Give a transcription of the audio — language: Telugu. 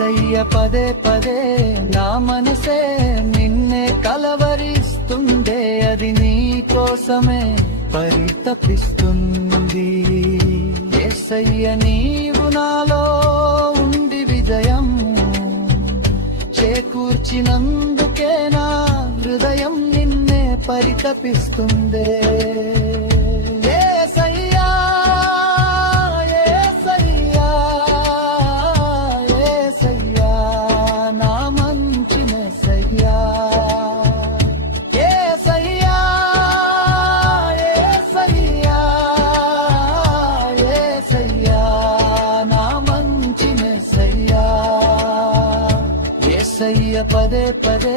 యేసయ్య పదే పదే నా మనసే నిన్నే కలవరిస్తుండే, అది నీ కోసమే పరితపిస్తుంది. యేసయ్య నీవు నాలో ఉండి విజయం చేకూర్చినందుకే నా హృదయం నిన్నే పరితపిస్తుందే. యేసయ్య పదే పదే